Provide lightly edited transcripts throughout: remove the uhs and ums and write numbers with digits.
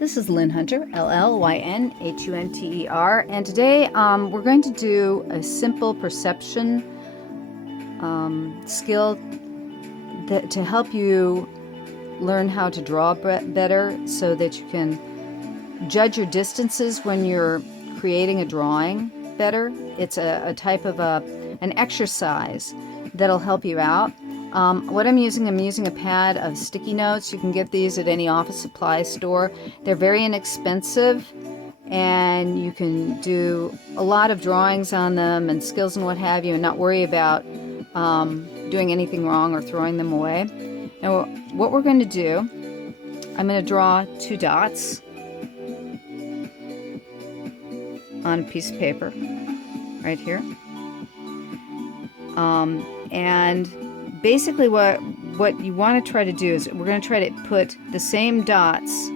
This is Llyn Hunter, L-L-Y-N-H-U-N-T-E-R, and today we're going to do a simple perception skill to help you learn how to draw better so that you can judge your distances when you're creating a drawing better. It's a type of an exercise that'll help you out. What I'm using a pad of sticky notes. You can get these at any office supply store. They're very inexpensive, and you can do a lot of drawings on them and skills and what have you, and not worry about doing anything wrong or throwing them away. Now, what we're going to do, I'm going to draw two dots on a piece of paper right here. And basically what you want to try to do is we're going to try to put the same dots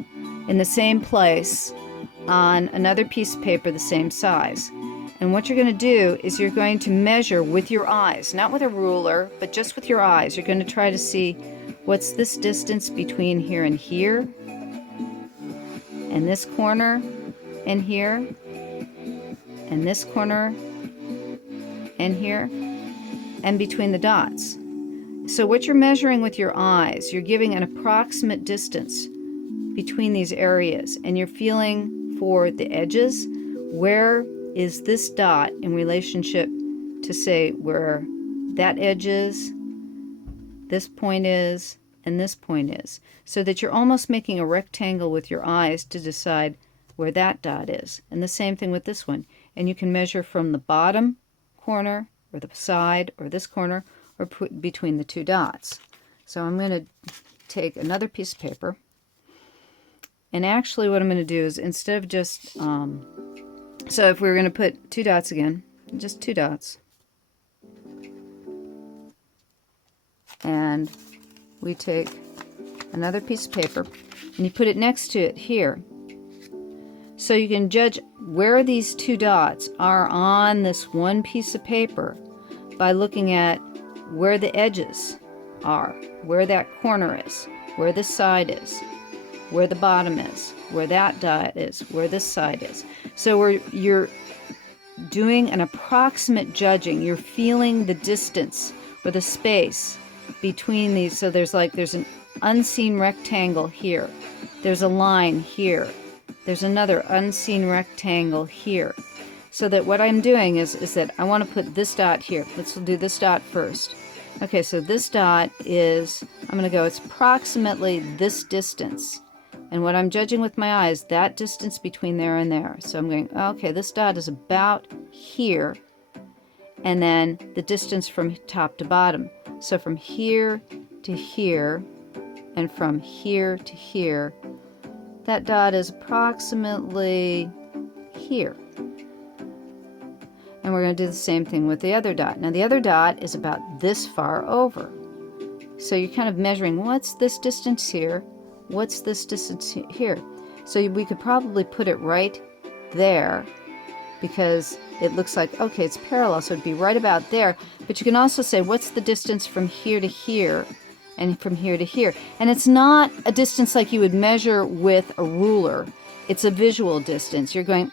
in the same place on another piece of paper the same size. And what you're going to do is you're going to measure with your eyes, not with a ruler, but just with your eyes. You're going to try to see what's this distance between here and here, and this corner and here, and this corner and here, and between the dots. So what you're measuring with your eyes, you're giving an approximate distance between these areas, and you're feeling for the edges. Where is this dot in relationship to, say, where that edge is, this point is, and this point is, so that you're almost making a rectangle with your eyes to decide where that dot is. And the same thing with this one. And you can measure from the bottom corner or the side or this corner or put between the two dots. So I'm going to take another piece of paper, and actually what I'm going to do is, instead of just so if we were going to put two dots again, just two dots, and we take another piece of paper and you put it next to it here, so you can judge where these two dots are on this one piece of paper by looking at where the edges are, where that corner is, where this side is, where the bottom is, where that dot is, where this side is. So you're doing an approximate judging. You're feeling the distance or the space between these. So there's an unseen rectangle here. There's a line here. There's another unseen rectangle here. So that what I'm doing is that I want to put this dot here. Let's do this dot first. Okay, so this dot is, I'm going to go, it's approximately this distance. And what I'm judging with my eyes, that distance between there and there. So I'm going, okay, this dot is about here. And then the distance from top to bottom. So from here to here, and from here to here, that dot is approximately here. And we're going to do the same thing with the other dot. Now the other dot is about this far over. So you're kind of measuring, what's this distance here? What's this distance here? So we could probably put it right there, because it looks like, okay, it's parallel, so it'd be right about there. But you can also say, what's the distance from here to here and from here to here? And it's not a distance like you would measure with a ruler. It's a visual distance. You're going,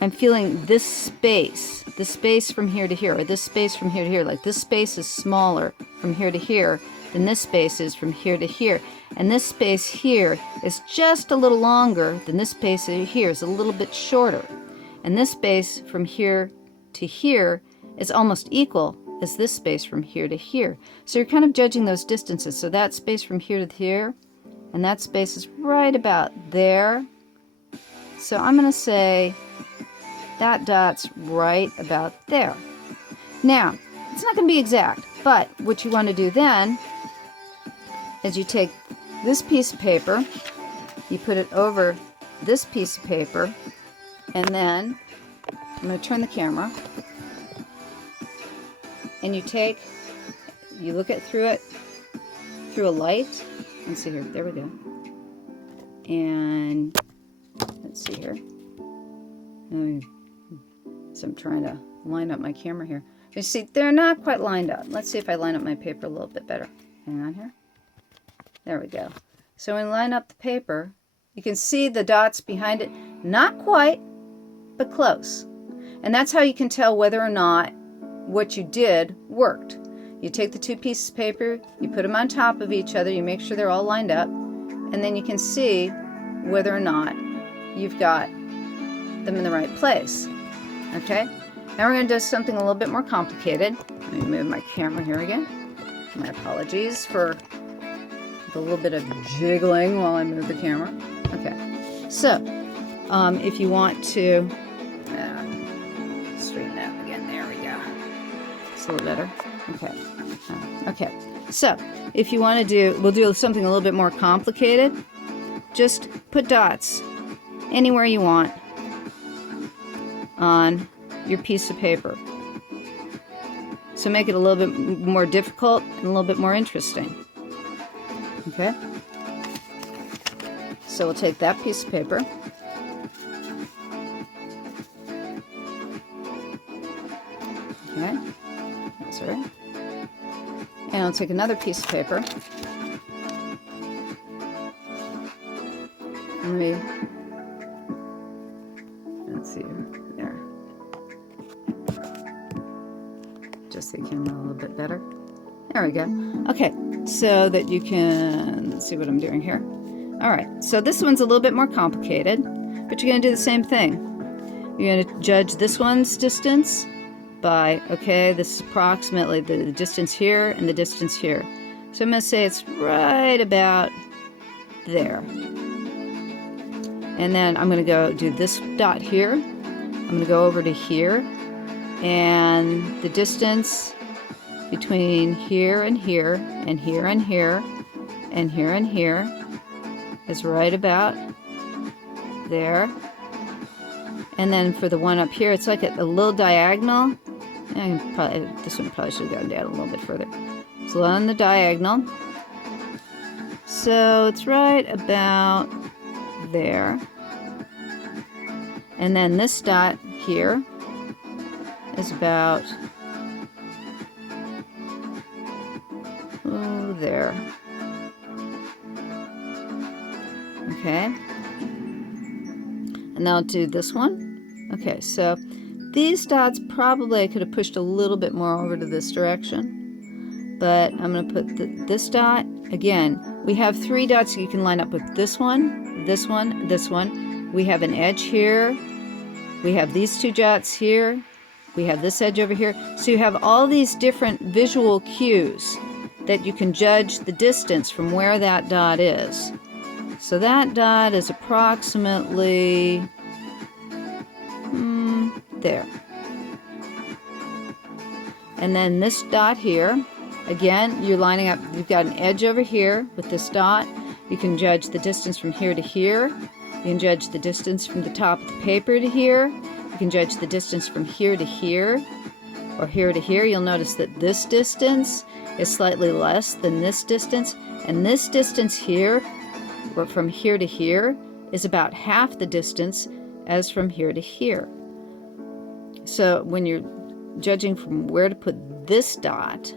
I'm feeling this space from here to here, or this space from here to here. Like this space is smaller from here to here than this space is from here to here. And this space here is just a little longer than this space here, is a little bit shorter. And this space from here to here is almost equal as this space from here to here. So you're kind of judging those distances. So that space from here to here, and that space is right about there. So I'm going to say that dot's right about there. Now, it's not going to be exact, but what you want to do then is you take this piece of paper, you put it over this piece of paper, and then I'm going to turn the camera, and you look through it through a light. Let's see here, there we go. And let's see here. So I'm trying to line up my camera here. You see, they're not quite lined up. Let's see if I line up my paper a little bit better. Hang on here. There we go. So when we line up the paper, you can see the dots behind it. Not quite, but close. And that's how you can tell whether or not what you did worked. You take the two pieces of paper, you put them on top of each other, you make sure they're all lined up, and then you can see whether or not you've got them in the right place. Okay? Now we're going to do something a little bit more complicated. Let me move my camera here again. My apologies for the little bit of jiggling while I move the camera. Okay. So, if you want to straighten out again, there we go. It's a little better. Okay. Okay. So, if you want to do, we'll do something a little bit more complicated. Just put dots anywhere you want on your piece of paper. So make it a little bit more difficult and a little bit more interesting. Okay? So we'll take that piece of paper. Okay? That's right. And I'll take another piece of paper. Let's see there. Just the camera a little bit better. There we go. Okay, so that you can see what I'm doing here. All right, so this one's a little bit more complicated, but you're going to do the same thing. You're going to judge this one's distance by, okay, this is approximately the distance here and the distance here. So I'm going to say it's right about there. And then I'm going to go do this dot here. I'm going to go over to here. And the distance between here and here, and here and here, and here and here is right about there. And then for the one up here, it's like a little diagonal. This one probably should have gone down a little bit further. So on the diagonal. So it's right about there. And then this dot here is about there. Okay. And now I'll do this one. Okay, so these dots probably I could have pushed a little bit more over to this direction. But I'm going to put this dot. Again, we have three dots you can line up with this one, this one, this one. We have an edge here. We have these two dots here. We have this edge over here. So you have all these different visual cues that you can judge the distance from where that dot is. So that dot is approximately there. And then this dot here, again, you're lining up, you've got an edge over here with this dot. You can judge the distance from here to here. You can judge the distance from the top of the paper to here. You can judge the distance from here to here, or here to here. You'll notice that this distance is slightly less than this distance, and this distance here, or from here to here, is about half the distance as from here to here. So when you're judging from where to put this dot,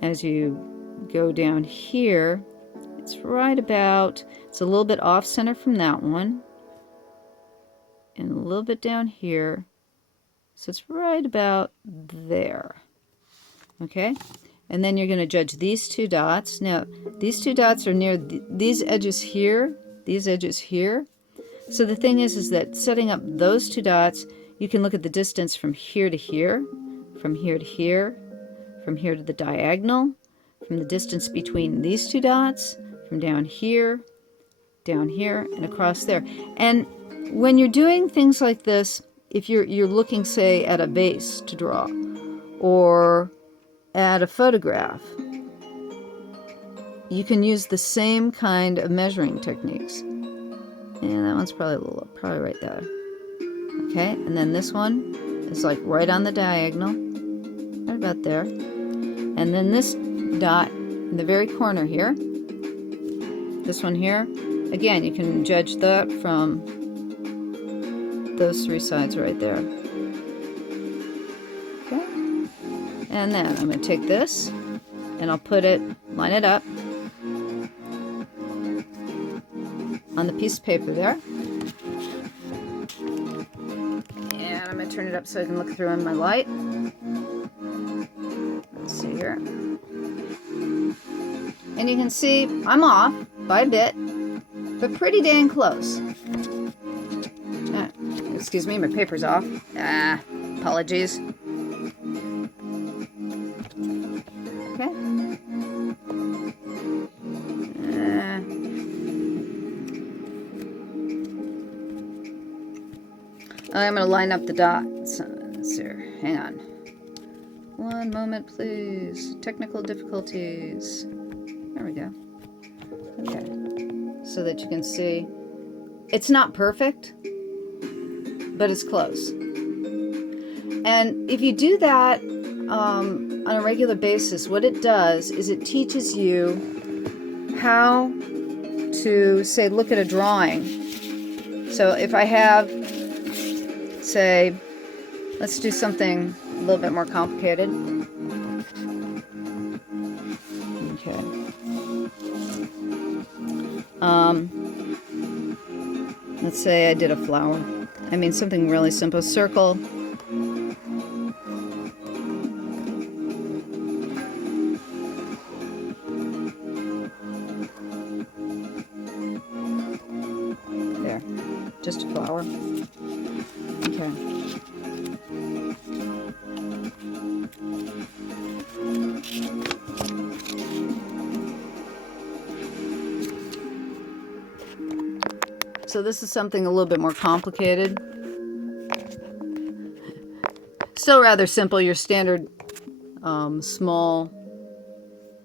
as you go down here, it's right about, it's a little bit off center from that one, and a little bit down here, so it's right about there. Okay, and then you're going to judge these two dots. Now these two dots are near these edges here, these edges here. So the thing is that setting up those two dots, you can look at the distance from here to here, from here to here, from here to the diagonal, from the distance between these two dots, from down here, and across there. And when you're doing things like this, if you're looking, say, at a vase to draw, or at a photograph, you can use the same kind of measuring techniques. And that one's probably right there. Okay, and then this one is like right on the diagonal, right about there. And then this dot in the very corner here, this one here, again, you can judge that from those three sides right there. Okay, and then I'm going to take this and I'll put it, line it up, on the piece of paper there. And I'm going to turn it up so I can look through in my light. Let's see here. And you can see I'm off by a bit, but pretty dang close. Excuse me, my paper's off. Apologies. Okay. I'm going to line up the dots. Here. Hang on. One moment, please. Technical difficulties. There we go. Okay. So that you can see. It's not perfect, but it's close. And if you do that on a regular basis, what it does is it teaches you how to, say, look at a drawing. So if I have, say, let's do something a little bit more complicated. Okay. Let's say I did a flower. I mean, something really simple. Circle. There. Just a flower. Okay. So this is something a little bit more complicated. Still rather simple, your standard small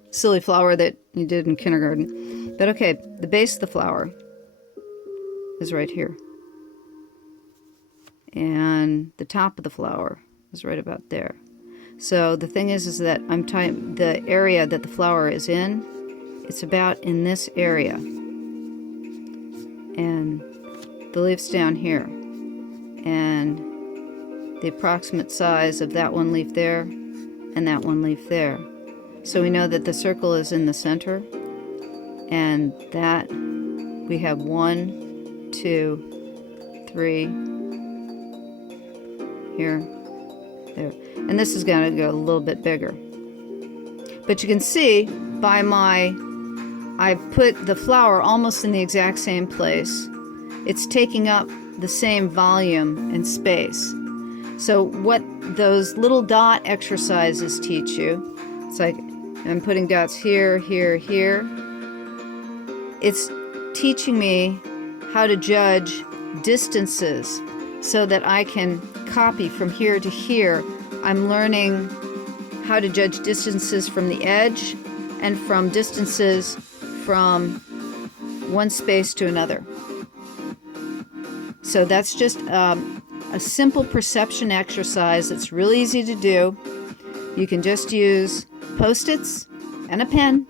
silly flower that you did in kindergarten. But okay, the base of the flower is right here. And the top of the flower is right about there. So the thing is that I'm tying the area that the flower is in, it's about in this area. And the leaf's down here. And the approximate size of that one leaf there and that one leaf there. So we know that the circle is in the center. And that we have 1, 2, 3 here, there. And this is going to go a little bit bigger. But you can see by I've put the flower almost in the exact same place. It's taking up the same volume and space. So what those little dot exercises teach you, it's like I'm putting dots here, here, here. It's teaching me how to judge distances so that I can copy from here to here. I'm learning how to judge distances from the edge and from distances from one space to another. So that's just a simple perception exercise that's really easy to do. You can just use Post-its and a pen